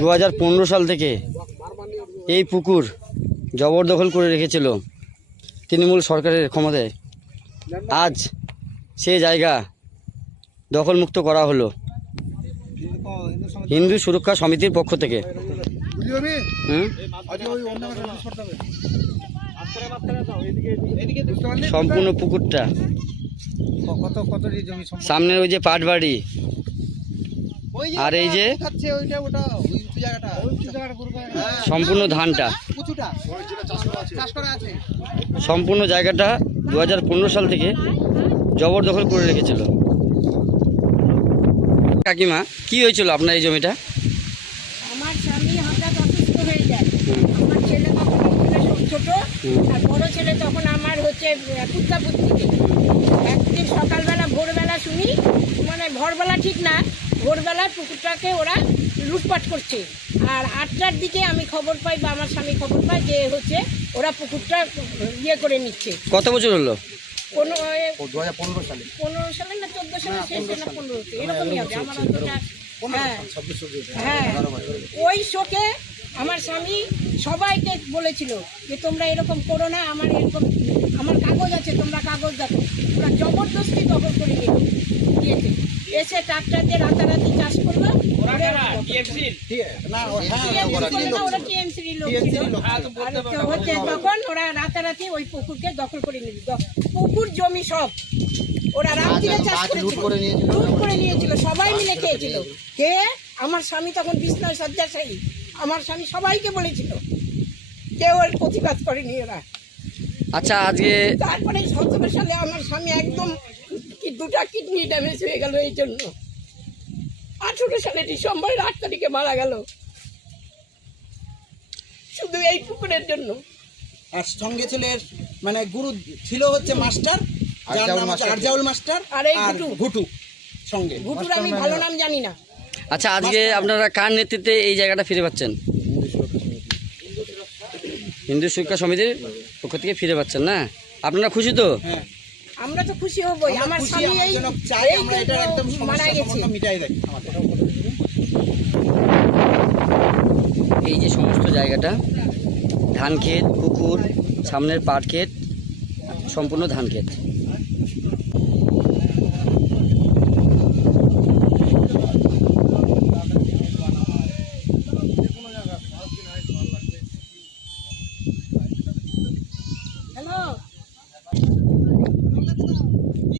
2015 সাল থেকে এই পুকুর জবরদখল করে রেখেছিল তৃণমূল সরকারের ক্ষমতায়। আজ সেই জায়গা দখলমুক্ত করা হলো হিন্দু সুরক্ষা সমিতির পক্ষ থেকে। সম্পূর্ণ পুকুরটা সামনের ওই যে পাটবাড়ি আর এই যে সম্পূর্ণ ধানটা, সম্পূর্ণ জায়গাটা 2015 সাল থেকে জবরদখল করে রেখেছিল। কাকিমা, কি হয়েছিল আপনার এই জমিটা? আমার স্বামী হঠাৎ অসুস্থ হয়ে যায়। আমার ছেলে তখন ছোট, আর বড় ছেলে তখন আমার হচ্ছে পুত্রাপুত্রিকে। একদিন সকালবেলা ভোরবেলা শুনি, মানে ভোরবেলা ঠিক না, ভোরবেলায় পুকুরটাকে ওরা লুটপাট করছে। আর 8টার দিকে আমি খবর পাই বা আমার স্বামী খবর পায় যে হচ্ছে ওরা পুকুরটা ইয়ে করে নিচ্ছে। কত বছর হলো? 2015 সালে না 14 সালে শেষে না 15 এরকমই হবে আমার অতটা। হ্যাঁ, ওই শোকে আমার স্বামী সবাইকে বলেছিল যে তোমরা এরকম করো না, আমার এরকম আমার কাগজ আছে, তোমরা কাগজ দেখো। ওরা জবরদস্তি দখল করে দিয়েছে। এসে ট্রাক্টর দিয়ে রাতারাতি চাষ করলো। তখন ওরা রাতারাতি ওই পুকুরকে দখল করে নিল। পুকুর জমি সব ওরা রাত্রিরে চাষ করেছিল, লুট করে নিয়েছিল, সবাই মিলে খেয়েছিল। খেয়ে আমার স্বামী তখন বিছনায় শয্যাশায়ী। আমার স্বামী সবাইকে বলেছিল, কেউ ওর প্রতিবাদ করেনি ওরা। আচ্ছা, আজকে তারপরে 17 সালে আমার স্বামী একদম দুটা কিডনি ড্যামেজ হয়ে গেল এই জন্য। 18 সালে ডিসেম্বরের 8 তারিখে মারা গেল শুধু এই পুকুরের জন্য। আর সঙ্গে ছেলের মানে গুরু ছিল হচ্ছে মাস্টার, যার নাম হচ্ছে আরজাউল মাস্টার, আর এই ঘুটু সঙ্গে। ঘুটুর আমি ভালো নাম জানি না। আচ্ছা, আজকে আপনারা কার নেতৃত্বে এই জায়গাটা ফিরে পাচ্ছেন? হিন্দু সুরক্ষা সমিতির পক্ষ থেকে ফিরে পাচ্ছেন না? আপনারা খুশি তো? হ্যাঁ, আমরা তো খুশি হবই। আমার স্বামী এই মারা গেছে। এই যে সমস্ত জায়গাটা ধান ক্ষেত, পুকুর, সামনের পাট ক্ষেত, সম্পূর্ণ ধান ক্ষেত।